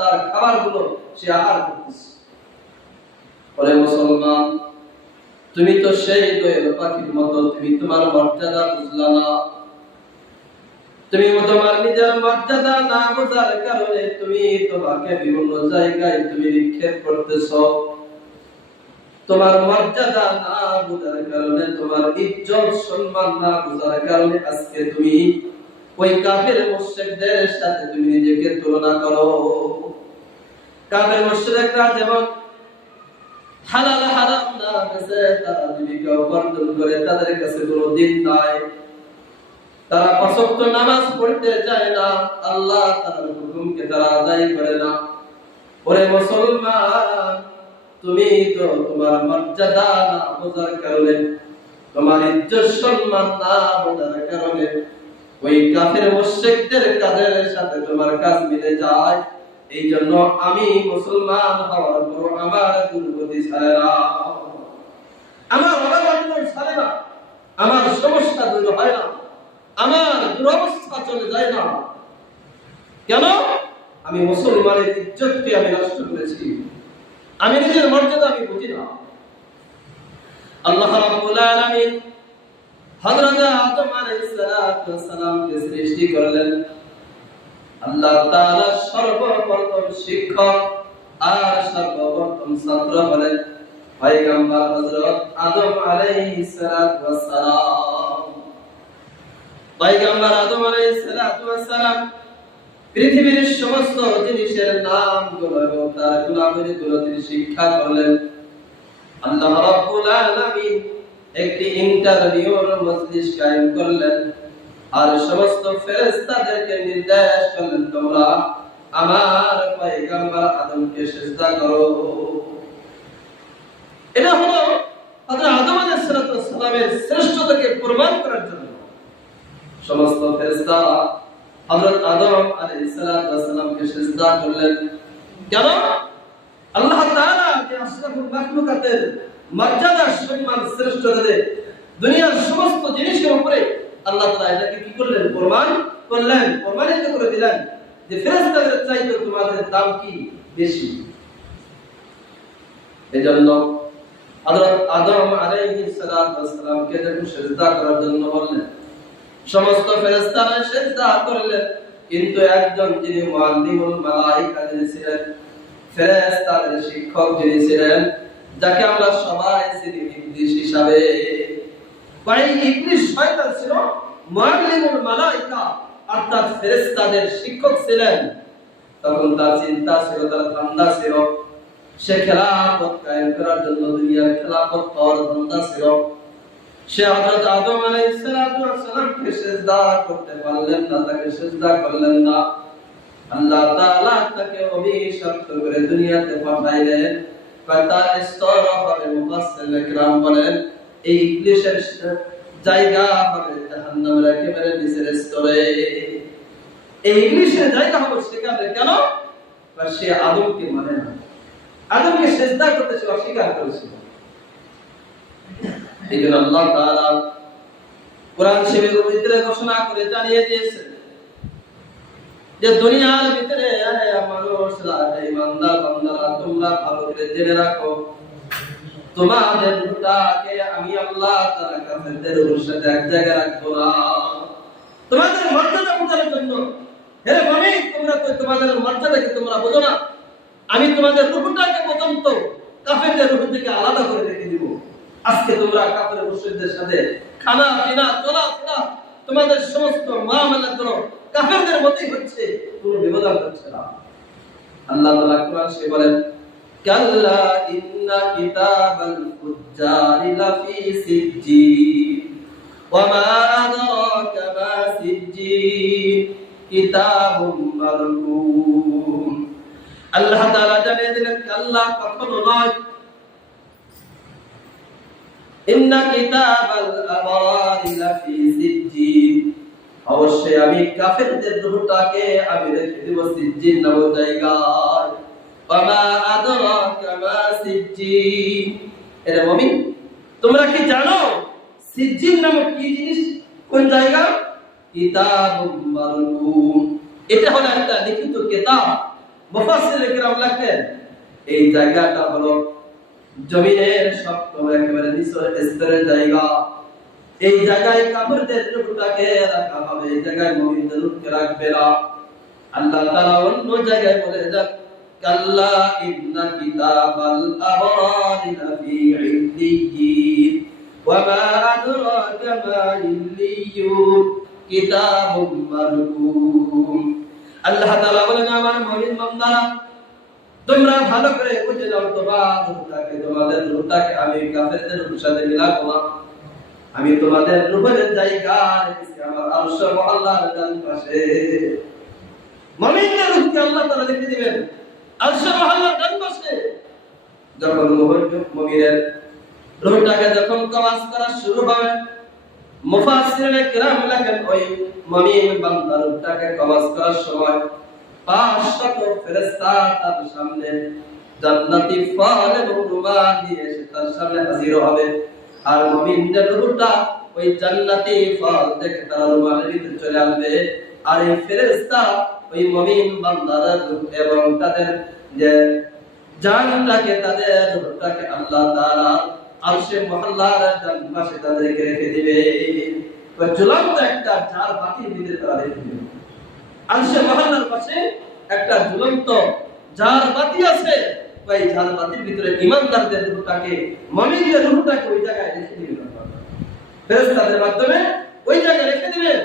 তার খাবারগুলো সে আহার করতেছে। ওরে মুসলমান, তুমি তো সেই দোয়েল পাখির মতো, তুমি তোমার মর্যাদা বুঝলা না। তুমি তোমার নিজের মর্যাদা না বোঝার কারণে তুমি তোমাকে বিভিন্ন জায়গায় তুমি নিক্ষেপ করতেছো। তোমার মর্যাদা না বোঝার কারণে, তোমার ইজ্জত সম্মান না বোঝার কারণে আজকে তুমি ওই কাফের মুশরিকদের সাথে তুমি নিজেকে তুলনা করো। কাফের মুশরিকরা যেমন হালাল হারাম না বেছে তারা জীবিকা উপার্জন করে, তাদের কাছে কোনো দিন নাই, তারা পাঁচ ওয়াক্ত নামাজ পড়তে চায় না, আল্লাহ তাআলার হুকুমকে তারা আদায় করে না। ওরে মুসলমান, তুমি তো তোমার মর্যাদা না বোঝার কারণে, তোমার ইজ্জত সম্মান না বোঝার কারণে ওই কাফের মুশরিকদের কাজের সাথে তোমার কাজ মিলে যায়। এই জন্য আমি মুসলমান হওয়ার পর আমার দুর্গতি ছাড়ে না, আমার অভাব ছাড়ে না, আমার সমস্যা দূর হয় না, আমার দুরবস্থা চলে যায় না। কেন? আমি মুসলমানের ইজ্জতকে আমি নষ্ট করেছি, আমি নিজের মর্যাদা আমি বুঝি না। আল্লাহ রাব্বুল আলামিন হযরত আদম আলাইহিস সালামকে সৃষ্টি করলেন। আল্লাহ তাআলা সর্বপ্রথম শিক্ষক আর সর্বপ্রথম ছাত্র হলেন পয়গম্বর হযরত আদম আলাইহিস সালাম। পয়গম্বর আদম আলাইহিস সালাম পৃথিবীর সমস্ত জিনিসের নামগুলো এবং তার গুণাবলীগুলো তিনি শিক্ষা করলেন। আল্লাহ রাব্বুল আলামিন একটি ইন্টারভিউর মজলিস কায়েম করলেন আর সমস্ত ফেরেশতাদেরকে নির্দেশ করলেন, তোমরা আমার পয়গম্বর আদমকে সিজদা করো। এটা হলো হযরত আদম আলাইহিস সালামের শ্রেষ্ঠতাকে প্রমাণ করার জন্য সমস্ত ফেরেশতা হযরত আদম আলাইহিস সালামকে সিজদা করলেন। কেন? আল্লাহ তাআলা যে আশরাফুল মাখলুকাতের মর্যাদা সম্মান শ্রেষ্ঠতা দিয়ে দুনিয়ার সমস্ত জিনিসের উপরে আল্লাহ তাআলা এটাকে কি করলেন? প্রমাণ করলেন, প্রমাণিত করে দিলেন যে ফেরেশতাদের চাইতে তোমাদের দাম কি বেশি। এজন্য হযরত আদম আলাইহিস সালামকে যখন সিজদা করার জন্য বললেন, সমস্ত ফেরেশতারা সিজদা করলেন, কিন্তু একজন যিনি মুআল্লিমুল মালায়েকা যিনি ছিলেন, ফেরেশতাদের শিক্ষক যিনি ছিলেন, যাকে আমরা সবাই চিনি ইবলিস হিসাবে। ভাই ইবলিস শয়তান ছিল মুআল্লিমুল মালায়েকা অর্থাৎ ফেরেশতাদের শিক্ষক ছিলেন। তখন তার চিন্তা ছিল, তার ধান্দা ছিল সে খেলাফত কায়েম করার জন্য, দুনিয়ার খেলাফত পাওয়ার ধান্দা ছিল। সে হযরত আদম আলাইহিস সালামকে সিজদা করতে পারলেন না, তাকে সিজদা করলেন না। আল্লাহ তাআলা তাকে অভিশপ্ত করে দুনিয়াতে পাঠাইলেন। তার স্তর হবে, মুফাসসির کرام বলেন, এই ইবলিসের জায়গা হবে জাহান্নামের একেবারে নিচের স্তরে। এই ইবলিসের জায়গা হবে সেখানে। কেন? কারণ সে আদমকে মানে না, আদমকে সিজদা করতে সে অস্বীকার করেছিল। এইজন্য আল্লাহ তাআলা কোরআন শরীফের ভিতরে ঘোষণা করে জানিয়ে দিয়েছেন যে দুনিয়ার ভিতরে মানুষরা, ইমানদার বান্দারা, তোমরা ভালো করে জেনে রাখো, তোমাদের রূহটাকে আমি আল্লাহ তাআলা কাফেরদের রূহের সাথে এক জায়গায় রাখবো না। তোমাদের মর্যাদা বোঝার জন্য, হে মুমিন, তোমরা তো তোমাদের মর্যাদাকে তোমরা বোঝো না, আমি তোমাদের রূহটাকে পর্যন্ত কাফেরদের রূহ থেকে আলাদা করে রেখে দিব। আজকে তোমরা কাফের মুশরিকদের সাথে খানা পিনা চলাফেরা তোমাদের সমস্ত মুআমালা করো কাফেরদের মতই হচ্ছে, কোনো বিবদন হচ্ছে না। আল্লাহ তাআলা কোরআন শরীফে বলেন, কাল্লা ইন্না কিতাবাল ফুজ্জারি লাফি সিজ্জিন ওয়া মা আদরাকা মা সিজ্জিন কিতাবুম মারকুম। আল্লাহ তাআলা জানিয়ে দিলেন, কাল্লা, কখনো নয়, ইন্না কিতাবাল আবরারি লাফি সিজ্জিন, অবশ্যই আমি কাফেরদের রূহটাকে আমি রেখে দেব সিজ্জিন নামক জায়গায়। ওয়া মা আদরাকা মা সিজ্জিন, এর মুমিন তোমরা কি জানো সিজ্জিন নামক কি জিনিস, কোন জায়গা? কিতাবুম মারকুম, এটা হলো একটা লিখিত কিতাব, মুফাসসির কিরাম লেখেন এই জায়গাটা হলো জমিনের সপ্তম একেবারে নিচের স্তরের জায়গা। এই জায়গায় কাফেরদের রূহটাকে রাখা হবে, এই জায়গায় মুমিনদের রূহকে রাখবে না। আল্লাহ তাআলা অন্য জায়গায় বলে দেন কাল্লা ইন্না কিতাবাল আবরারি লাফি ইল্লিয়িন ওয়া মা আদরাকা মা ইল্লিয়ুন কিতাবুম মারকুম। আল্লাহ তাআলা বলেন আমার মুমিন বান্দারা তোমরা ভালো করে বুঝে নাও তোমাদের রূহটাকে আমি কাফেরদের রূহের সাথে মিলাবো না। আমি তোমাদের রূহের জায়গা রেখেছি আমার আরশ মহল্লার ডান পাশে। মুমিনদের রূহকে আল্লাহ তাআলা রেখে দিবেন আরশ মহল্লার ডান পাশে। যখন মুমিনের রূহটাকে যখন কওয়াজ করা শুরু হবে, মুফাসসিরিনে কিরাম লেখেন ওই মুমিন বান্দার রূহটাকে কওয়াজ করার সময় 500 ফেরেশতা তার সামনে জান্নাতি ফল এবং রুমান নিয়ে এসে তার সামনে হাজির হবে। আর মুমিনদের রূহটা ওই জান্নাতি ফল দেখে তারা রুমানের ভিতরে চলে আসবে। আর এই ফেরেশতা ওই মুমিন বান্দার রূহ এবং তাদের যে জানটাকে তাদের রূহটাকে আল্লাহ তাআলা আরশে মহল্লার ডান পাশে তাদেরকে রেখে দিবে। তো ঝুলন্ত একটা ঝাড় বাতির ভিতরে তারা রেখে দিবে। আরশে মহল্লার পাশে একটা ঝুলন্ত ঝাড় বাতি আছে, ওই ঝাড় বাতির ভিতরে ঈমানদারদের রূহটাকে মুমিনদের রূহটাকে ওই জায়গায় রেখে দিবেন। ফেরেশতাদের মাধ্যমে ওই জায়গায় রেখে দিবেন।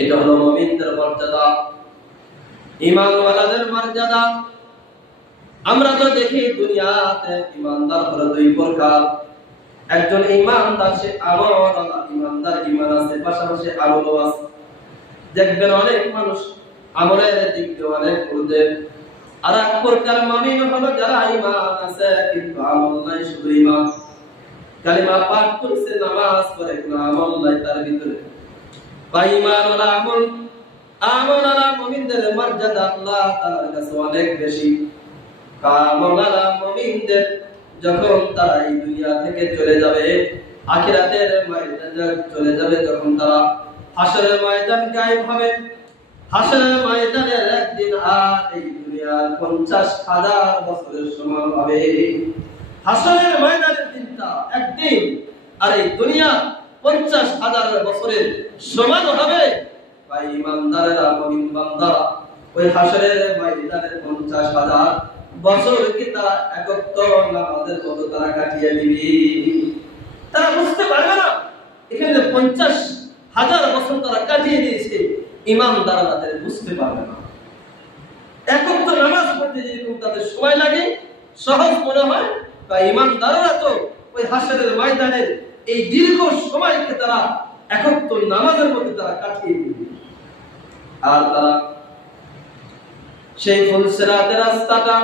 এটা হলো মুমিনদের মর্যাদা, ঈমানওয়ালাদের মর্যাদা। আমরা তো দেখি দুনিয়াতে ঈমানদার হলো দুই প্রকার। একজন ঈমানদার সে আমলওয়ালা ঈমানদার, ঈমান আছে পাশাপাশি আমলও আছে। দেখবেন অনেক মানুষ আমলের দিক দিয়ে অনেক ঊর্ধ্বে। আর এক প্রকার মুমিন হলো যারা ঈমান আছে কিন্তু আমল নাই, শুধু ঈমান, কালিমা পাঠ করছে, নামাজ পড়ে, কোনো আমল নাই তার ভিতরে। ঈমানওয়ালা আমলওয়ালা মুমিনদের মর্যাদা আল্লাহ তাআলার কাছে অনেক বেশি। আমলওয়ালা মুমিনদের যখন তারা এই দুনিয়া থেকে চলে যাবে, আখিরাতের ময়দানে চলে যাবে, যখন তারা হাসরের ময়দান গায়েব হবে, হাসরের ময়দানের একদিন আর এই দুনিয়ার 50,000 বছরের সমান হবে। হাসরের ময়দানের দিনটা একদিন আর এই দুনিয়া 50,000 বছরের সমান হবে। ভাই ঈমানদারেরা, মুমিন বান্দারা ওই হাসরের ময়দানের 50,000 বছরকে তারা একত্র নামাজের মতো তারা কাটিয়ে দিবে। তারা বুঝতে পারবে না এখানে 50,000 বছর তারা কাটিয়ে দিয়েছে। ঈমানদাররা তাদের বুঝতে পারবে না। একত্র নামাজ পড়তে যেরকম তাদের সময় লাগে, সহজ মনে হয়, বা ঈমানদাররা তো ওই হাসরের ময়দানের এই দীর্ঘ সময়কে তারা একত্র নামাজের মধ্যে তারা কাটিয়ে দিবে। আর তারা সেই ফুলসিরাতের রাস্তাটা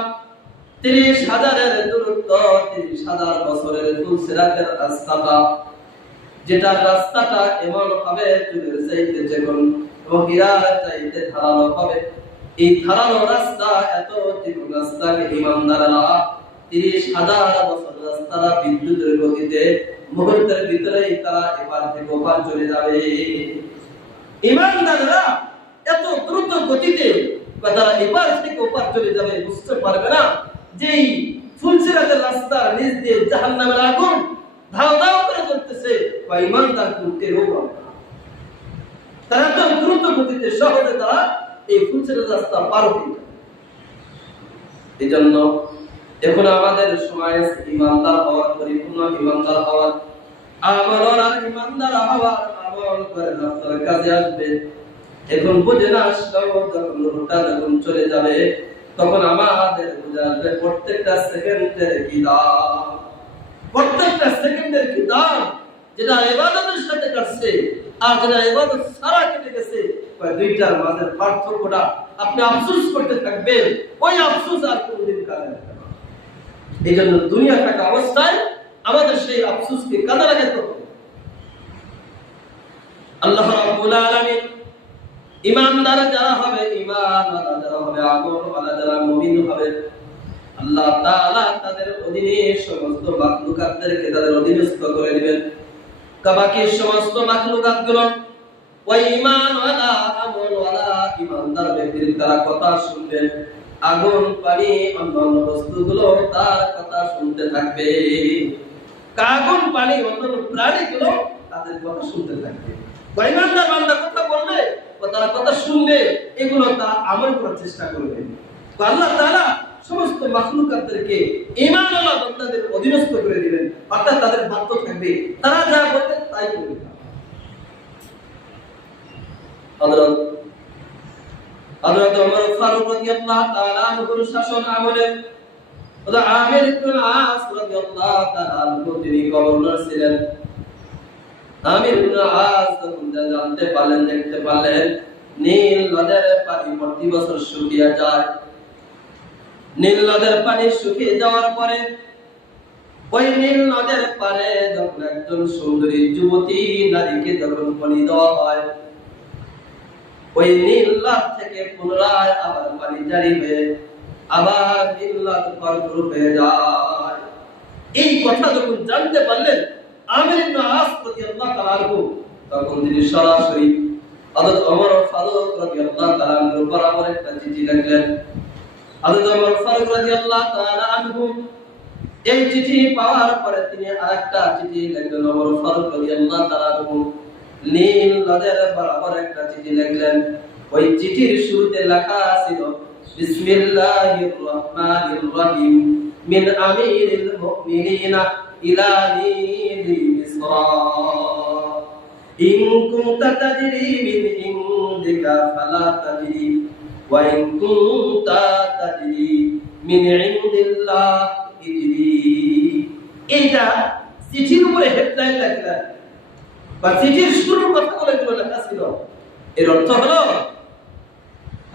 30,000 দূরত্ব, 30,000 বছরের ফুলসিরাতের রাস্তাটা, যেটা রাস্তাটা এমন হবে চুলের চাইতে যেমন হীরার চাইতে ধারালো হবে। এই ধারালো রাস্তা, এত চিকন রাস্তাকে ঈমানদাররা 30,000 বছর রাস্তাটা বিদ্যুতের গতিতে মুহূর্তের ভিতরেই তারা এপার থেকে ওপার চলে যাবে। ঈমানদাররা এত দ্রুত গতিতে তারা এপার থেকে ওপার চলে যাবে, বুঝতে পারবে না যেই ফুলসিরাতের রাস্তার নিচ দিয়ে জাহান্নামের আগুন ধাও ধাও করে জ্বলতেছে। বা ঈমানদার টেরও পাবে না। তারা তো দ্রুত গতিতে সহজে তারা এই ফুলসিরাতের রাস্তা পার হয়ে যাবে। এজন্য এখন আমাদের সময় ঈমানদার হওয়ার, পরিপূর্ণ ঈমানদার হওয়ার, আমল আর ঈমানদার হওয়ার, আমল করে আপনার কাজে আসবে। এখন বুঝে না আসলেও যখন রূহটা যখন চলে যাবে তখন আমাদের বুঝে আসবে প্রত্যেকটা সেকেন্ডের কি দাম, প্রত্যেকটা সেকেন্ডের কি দাম। যেটা ইবাদতের সাথে কাটছে আর যেটা ইবাদত ছাড়া কেটে গেছে, দুইটার মাঝের পার্থক্যটা আপনি আফসোস করতে থাকবেন। ওই আফসোস আর কোনদিন কাজে লাগবে না। এই জন্য দুনিয়া থাকা অবস্থায় আমাদের সেই আফসোসকে কাজে লাগাতে হবে। আল্লাহ রাব্বুল আলামিন ঈমানদার যারা হবে, ঈমানওয়ালা যারা হবে, আমলওয়ালা যারা মুমিন হবে, আল্লাহ তাআলা তাদের অধীনে সমস্ত মাখলুকাতদেরকে তাদের অধীনস্থ করে দিবেন। বাকি সমস্ত মাখলুকাতগুলো ওই ঈমানওয়ালা আমলওয়ালা ইমানদার ব্যক্তির তারা কথা শুনবেন, আগুন পানি অন্যান্য বস্তুগুলো তার কথা শুনতে থাকবে। আগুন পানি অন্যান্য প্রাণীগুলো তাদের কথা শুনতে থাকবে। ইমানদার বান্দা কথা বলবে, তারা কথা শুনবে, এগুলো তারা আমল করার চেষ্টা করবে। আল্লাহ তাআলা সমস্ত মাখলুকাতদেরকে ঈমানওয়ালা বান্দাদের অধীনস্থ করে দিবেন, অর্থাৎ তাদের বাধ্য থাকবে, তারা যা বলবে তাই করবে। হযরত ওমর ফারুক রাদিয়াল্লাহু তাআলা আনহুর শাসন আমলে আমির ইবনে আস রাদিয়াল্লাহু তাআলা আনহু তিনি গভর্নর ছিলেন। আমির ইবনে আস যখন জানতে পারলেন, দেখতে পারলেন নীল নদের পানি প্রতি বছর শুকিয়ে যায়। নীল নদের পানি শুকিয়ে যাওয়ার পরে ওই নীল নদের পারে যখন একজন সুন্দরী যুবতী নারীকে যখন পানি দেওয়া হয়, ওই নীল নদ থেকে পুনরায় আবার পানি জারি হয়ে আবার নীল নদ ভরপুর হয়ে যায়। এই কথা যখন জানতে পারলেন আমির ইবনে আস রাদিয়াল্লাহু তাআলা আনহু, তখন তিনি সরাসরি হযরত ওমর ফারুক রাদিয়াল্লাহু তাআলা আনহুর বরাবর একটা চিঠি লিখলেন। হযরত ওমর ফারুক রাদিয়াল্লাহু তাআলা আনহু এই চিঠি পাওয়ার পরে তিনি আরেকটা চিঠি লিখলেন। ওমর ফারুক রাদিয়াল্লাহু তাআলা আনহু নীল নদের বরাবর একটা চিঠি লিখলেন। ওই চিঠির শুরুতে লেখা ছিল বিসমিল্লাহির রহমানির রহিম মিন আমিরিল মুমিনিনা ইলা নীলি মিসরা ইন কুনতা তাজরি মিন ইনদিকা ফালা তাজরি ওয়া ইন কুনতা তাজরি মিন ইনদিল্লাহ ইজরি। এইটা চিঠির উপরে হেডলাইন লেখলেন বা চিঠির শুরুর কথাগুলো এগুলো লেখা ছিল। এর অর্থ হলো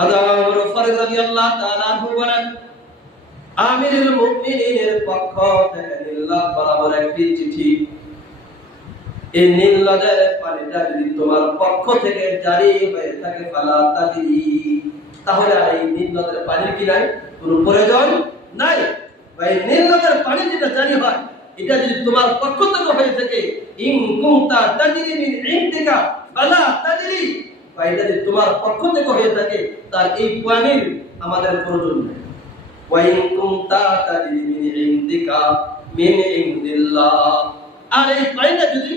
ওমর ফারুক রাদিয়াল্লাহু তাআলা আনহু বলেন, আমিরুল মুমিনিনের পক্ষ থেকে নীল নদ বরাবর একটি চিঠি। এই নীল নদের পানিটা যদি তোমার পক্ষ থেকে জারি হয়ে থাকে ফালা তাজরি, তাহলে আর এই নীল নদের পানির কি নাই, কোনো প্রয়োজন নাই। এই নীল নদের পানি যেটা জারি হয়, এটা যদি তোমার পক্ষ থেকে হয়ে থাকে ইন কুনতা তাজরি মিন ইনদিকা ফালা তাজরি, এটা যদি তোমার পক্ষ থেকে হয়ে থাকে তার এই পানির আমাদের প্রয়োজন নেই। ওয়া ইন কুনতা তাজরি মিন ইনদিকা মিন ইনদিল্লাহ, আর এই পানিটা যদি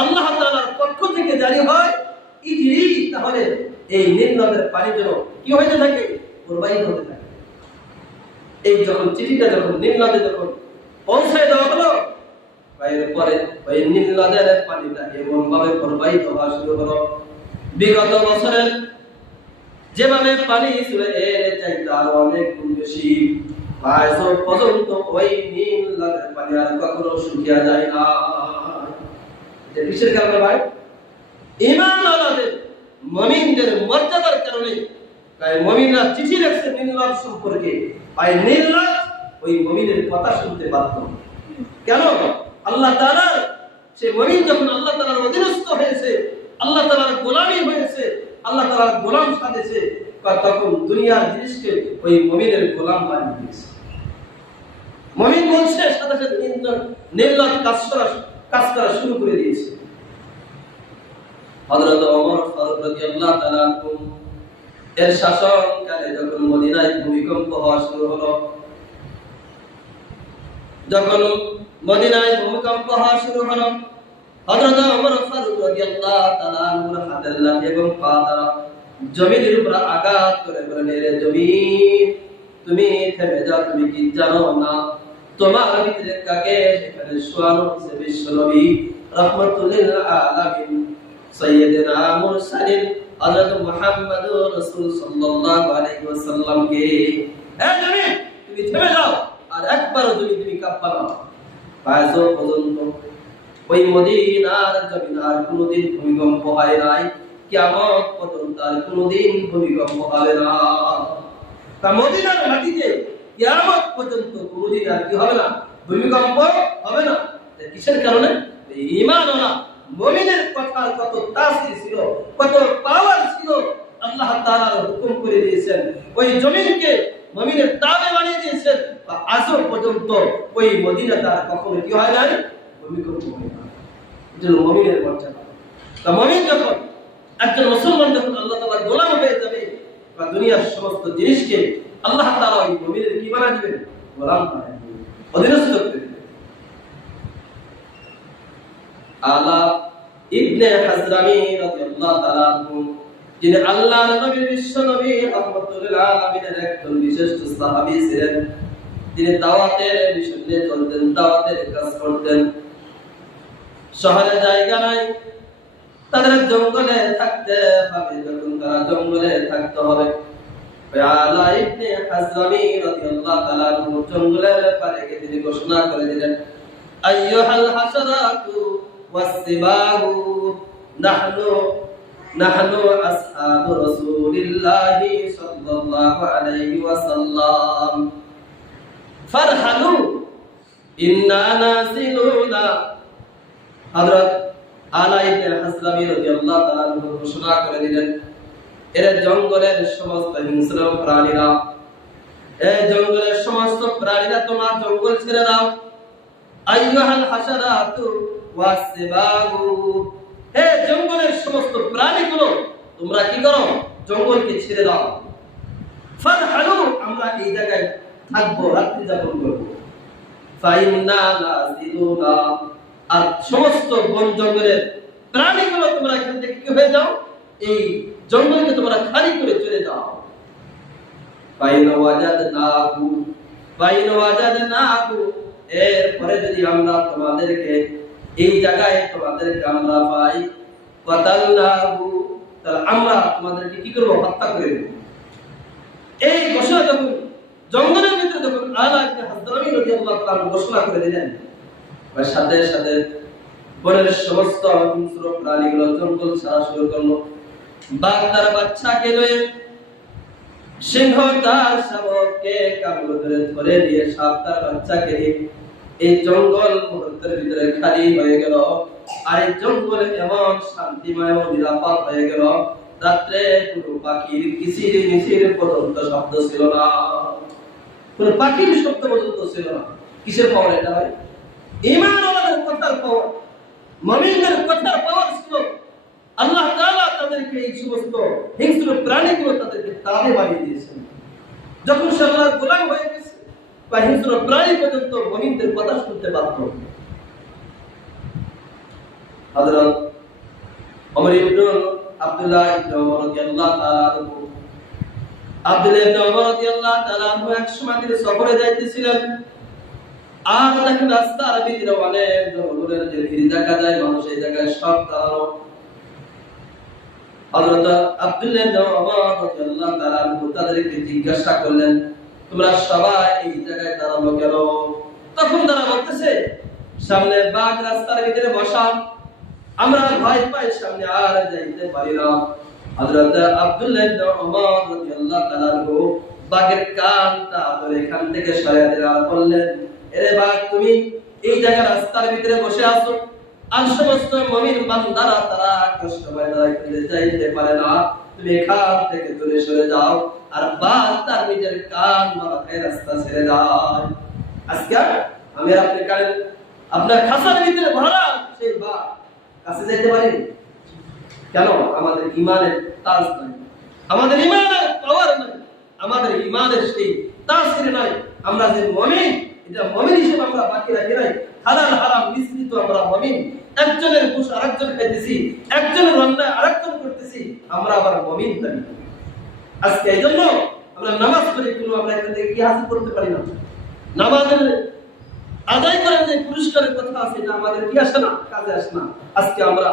আল্লাহ তাআলার পক্ষ থেকে জারি হয় ইজরি, তাহলে এই নীল নদের পানি যেন কি হতে থাকে, প্রবাহিত হতে থাকে। এই যখন চিঠিটা যখন নীল নদে যখন পৌঁছে দেওয়া হলো, পরে ওই নীল নদের পানিটা এমন ভাবে প্রবাহিত হওয়া শুরু হলো, বিগত বছরের যেভাবে পানি ছিল এর চাইতে আরো অনেক গুণ বেশি। আজ পর্যন্ত ওই নীল নদের পানি আর কখনো শুকিয়ে যায় না। এটা কিসের কারণে ভাই? ঈমানওয়ালাদের মুমিনদের মর্যাদার কারণে। তাই মুমিনরা চিঠি লিখছে নীল নদ সম্পর্কে, আর নীল নদ ওই মুমিনের কথা শুনতে বাধ্য। কেন? আল্লাহ তাআলা সেই মুমিন যখন আল্লাহ তাআলার অধীনস্থ হয়েছে, আল্লাহ তাআলার গোলামি হয়েছে, আল্লাহ তাআলার গোলাম সাজেছে, তখন দুনিয়ার জিনিসকে ওই মুমিনের গোলাম বানিয়ে দিয়েছে। মুমিন বলছে সাথে সাথে নীল নদ কাজ করা শুরু করে দিয়েছে। হযরত ওমর ফারুক রাদিয়াল্লাহু তাআলা আনহু এর শাসনকালে যখন মদিনায় ভূমিকম্প হওয়া শুরু হলো, যখন মদিনায় ভূমিকম্প হওয়া শুরু হলো, হযরত ওমর ফারুক রাদিয়াল্লাহু তাআলা আনহুর হাতের লাঠি এবং পা দ্বারা জমিনের উপর আঘাত করে বলেন, রে জমিন তুমি থেমে যাও, তুমি কি জানো না তোমার ভিতরে কাকে সেখানে শোয়ানো হয়েছে বিশ্বনবী রাহমাতুল লিল আলামিন সাইয়্যিদুনা মুরসালিন হযরত মুহাম্মদুর রাসূল সাল্লাল্লাহু আলাইহি ওয়াসাল্লাম কে। হে জমিন তুমি থেমে যাও, আর একবারও তুমি কাঁপবা না। আজ পর্যন্ত ওই মদিনার জমিন আর কোনোদিন ভূমিকম্প হয় নাই, কিয়ামত পর্যন্ত আর কোনোদিন ভূমিকম্প হবে না। তা মদিনার মাটিতে কিয়ামত পর্যন্ত কোনোদিন আর কি হবে না, ভূমিকম্প হবে না। কিসের কারণে? ঈমানওয়ালা মুমিনের কথার কত তাসির ছিল, কত পাওয়ার ছিল। আল্লাহ তাআলা হুকুম করে দিয়েছেন, ওই জমিনকে মুমিনের তাবে বানিয়ে দিয়েছেন। আজও পর্যন্ত ওই মদিনাতে আর কখনো কি হয় নাই, ভূমিকম্প হয় না। এটা মুমিনের মর্যাদা। তা মুমিন যখন একজন মুসলমান যখন আল্লাহ তাআলার গোলাম হয়ে যাবে, বা দুনিয়ার সমস্ত জিনিসকে আল্লাহ তাআলা ওই মুমিনের কি বানায় দিবেন? গোলাম বানায় দিবেন, অধীনস্থ করে দিবেন। আলা ইবনে হাজরামি রাদিয়াল্লাহু তাআলা আনহু, যিনি আল্লাহর নবী বিশ্ব নবী রাহমাতুল আলামিনের একজন বিশিষ্ট সাহাবী ছিলেন। তিনি দাওয়াতের মিশন নিয়ে চলতেন, দাওয়াতের কাজ করতেন। শহরে জায়গা নাই, তাদের জঙ্গলে থাকতে হবে। যখন তারা জঙ্গলে থাকতে হবে, আলা ইবনে হাজরামি রাদিয়াল্লাহু তাআলা আনহু জঙ্গলের পারে গিয়ে তিনি ঘোষণা করে দিলেন, আইয়ুহাল হাশারাতু ওয়াসসিবাহু নাহনু আসহাবু রাসূলিল্লাহি সাল্লাল্লাহু আলাইহি ওয়াসাল্লাম ফারহালু ইন্না নাসিলুনা। হযরত আলা ইবনে হাজরামি রাদিয়াল্লাহু তাআলা আনহু ঘোষণা করে দিলেন, এরা জঙ্গলের সমস্ত হিংস্র প্রাণীরা, এই জঙ্গলের সমস্ত প্রাণীরা তোমরা জঙ্গল ছেড়ে দাও। আইয়ুহাল হাশারাতু ওয়াসসিবাহু, হে জঙ্গলের সমস্ত প্রাণীগুলো তোমরা কি করো? জঙ্গলকে ছেড়ে দাও। ফারহালু, আমরা এই জায়গায় থাকবো, রাত্রি যাপন করব। ফাইন্না নাযিলুনা, আর সমস্ত বন জঙ্গলের প্রাণীগুলো তোমরা এখান থেকে কি হয়ে যাও? এই জঙ্গলকে তোমরা খালি করে চলে যাও। বাইনা ওয়াজাদনাহু, এরপরে যদি আমরা তোমাদেরকে এই জায়গায় তোমাদেরকে আমরা পাই, কাতালনাহু, তাহলে আমরা তোমাদেরকে কি করব? হত্যা করে দেব। এই ঘোষণা যখন জঙ্গলের ভিতরে যখন আলা ইবনে হাজরামি রাদিয়াল্লাহু তাআলা ঘোষণা করে দিলেন, আর সাথে সাথে বনের সমস্ত হিংস্র প্রাণীগুলো জঙ্গল ছাড়া শুরু করলো। বাঘ তার বাচ্চাকে লয়ে, সিংহ তার শাবককে কামড় ধরে নিয়ে, সাপ তার বাচ্চাকে নিয়ে এই জঙ্গল মুহূর্তের ভিতরে খালি হয়ে গেল। আর এই জঙ্গলে এমন শান্তিময় ও নিরাপদ হয়ে গেল, রাত্রে কোনো পাখির কিচির মিচির পর্যন্ত শব্দ ছিল না, কোনো পাখির শব্দ পর্যন্ত ছিল না। কিসের পাওয়ার এটা হয়? ঈমানওয়ালাদের কথার পাওয়ার, মুমিনদের কথার পাওয়ার ছিল। আল্লাহ তাআলা তাদেরকে এই সমস্ত হিংস্র প্রাণীগুলো তাদেরকে তাবে বানিয়ে দিয়েছেন। যখন সে আল্লাহর গোলাম হয়ে গেছে, বা হিংস্র প্রাণী পর্যন্ত মুমিনদের কথা শুনতে বাধ্য। হযরত ওমর ইবনে আব্দুল্লাহ ইবনে ওমর রাদিয়াল্লাহু তাআলা আনহু, আব্দুল্লাহ ইবনে ওমর রাদিয়াল্লাহু তাআলা আনহু এক সময় তিনি সফরে যাইতেছিলেন। আর দেখেন রাস্তার ভিতরে অনেক জঙ্গলের যে ভিড় দেখা যায়, মানুষ এই জায়গায় সব দাঁড়ানো। হযরত আব্দুল্লাহ ইবনে ওমর রাদিয়াল্লাহু তাআলা আনহু তাদেরকে জিজ্ঞাসা করলেন, তোমরা সবাই এই জায়গায় দাঁড়ানো কেন? তখন তারা বলতেছে, সামনে বাঘ রাস্তার ভিতরে বসা, আমরা ভয় পাই, সামনে আর যাইতে পারি না। হযরত আব্দুল্লাহ ইবনে ওমর রাদিয়াল্লাহু তাআলা আনহু বাঘের কানটা ধরে এখান থেকে সরিয়ে দিলেন আর বললেন, এরে বাঘ, তুমি এই জায়গা রাস্তার ভিতরে বসে আছো, আর সমস্ত মুমিন বান্দারা তারা কষ্ট পায়, তারা এখানে যাইতে পারে না, তুমি এখান থেকে দূরে সরে যাও। আর বাঘ তার নিজের কান মাথায় রাস্তা ছেড়ে যায়। আজকে আমি আপনি কারেন আপনার খাসার ভিতরে ভরা সেই বাঘ কাছে যেতে পারি কেন? আমাদের ঈমানের তাজ নাই, আমাদের ঈমানের পাওয়ার নাই, আমাদের ঈমানের সেই তাসির নাই। আমরা যে মুমিন, এটা মুমিন হিসেবে আমরা বাকি রাখি নাই। হালাল হারাম মিশ্রিত আমরা মুমিন। একজনের ঘুষ আরেকজন খাইতেছি, একজনের অন্যায় আরেকজন করতেছি, আমরা আবার মুমিন দাবি করি। আজকে এই জন্য আমরা নামাজ পড়ি, কোনো আমরা এখান থেকে কি হাসিল করতে পারি না। নামাজের আদায় করার যে পুরস্কারের কথা আছে, এটা আমাদের কি আসে না, কাজে আসে না। আজকে আমরা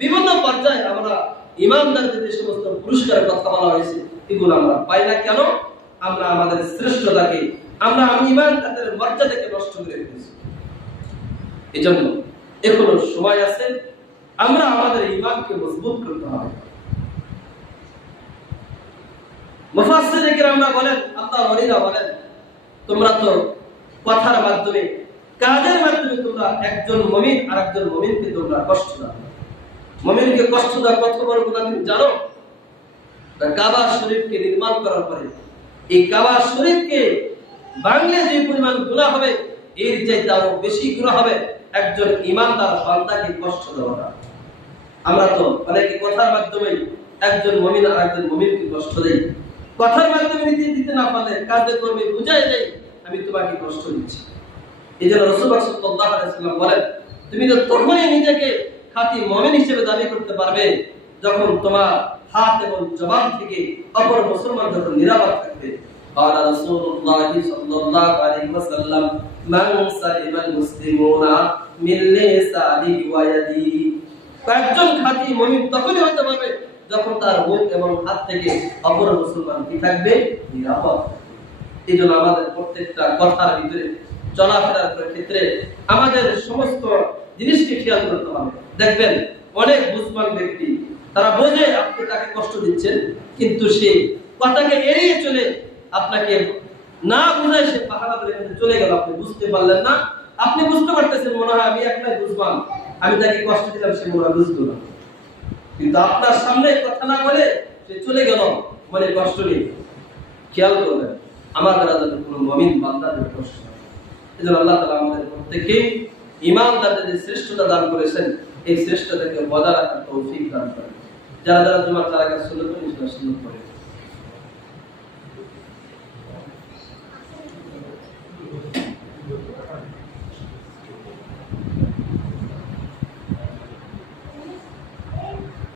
বিভিন্ন পর্যায়ে আমরা ইমানদারদের যে সমস্ত পুরস্কারের কথা বলা হয়েছে, এগুলো আমরা পাই না কেন? আমরা আমাদের শ্রেষ্ঠতাকে, আমরা ইমানদারদের মর্যাদাকে নষ্ট করে ফেলেছি। এই জন্য এখনো সময় আছে, আমরা আমাদের ঈমানকে মজবুত করতে হবে। মুফাসসিরে কিরামরা বলেন, আল্লাহর ওলিরা বলেন, তোমরা তো কথার মাধ্যমে, কাজের মাধ্যমে তোমরা একজন মুমিন আর একজন মুমিনকে তোমরা কষ্ট দাও। মুমিনকে কষ্ট দাও কত বড় গুনাহ তুমি জানো? কাবা শরীফকে নির্মাণ করার পরে এই কাবা শরীফকে ভাঙলে যে পরিমাণ গুনাহ হবে, এর চাইতে আরো বেশি গুনাহ হবে একজন ঈমানদার বান্দাকে কষ্ট দেওয়াটা। আমরা তো অনেকে কথার মাধ্যমে একজন মুমিন আর একজন মুমিনকে কষ্ট দেয়, কথার মাধ্যমে দিতে না পারলে কাজে কর্মে বুঝাই দেয় আমি তোমাকে কষ্ট দিচ্ছি। এই জন্য রাসূলুল্লাহ সাল্লাল্লাহু আলাইহি ওয়াসাল্লাম বলেন, তুমি তো তখনই নিজেকে খাঁটি মুমিন হিসেবে দাবি করতে পারবে যখন তোমার হাত এবং জবান থেকে অপর মুসলমান যখন নিরাপদ থাকবে। قال رسول الله صلى الله عليه وسلم من سلم المسلمون من لسانه ويده। একজন খাঁটি মুমিন তখনই হতে পারবে যখন তার মুখ এবং হাত থেকে অপর মুসলমান কি থাকবে? নিরাপদ। এই জন্য আমাদের প্রত্যেকটা কথার ভিতরে চলাফেরার ক্ষেত্রে আমাদের সমস্ত জিনিসকে খেয়াল করতে হবে। দেখবেন অনেক বুঝবান ব্যক্তি তারা বোঝে আপনি তাকে কষ্ট দিচ্ছেন, কিন্তু সে কথাকে এড়িয়ে চলে আপনাকে না বুঝায় সে পাহারা ধরে চলে গেল, আপনি বুঝতে পারলেন না। আপনি বুঝতে পারতেছেন মনে হয় আমি একলাই বুঝবান, আমি তাকে কষ্ট দিলাম, সে মনে হয় বুঝতো না, কিন্তু আপনার সামনে কথা না বলে সে চলে গেল, মনে কষ্ট নেই। খেয়াল করবেন আমার দ্বারা যাতে কোনো মুমিন বান্দাদের কষ্ট হয়। এজন্য আল্লাহ তাআলা আমাদের প্রত্যেককে ঈমানদারদের যে শ্রেষ্ঠতা দান করেছেন এই শ্রেষ্ঠতাকে বজায় রাখার তৌফিক দান করেন। যারা যারা তোমার তারা সুন্নাত করে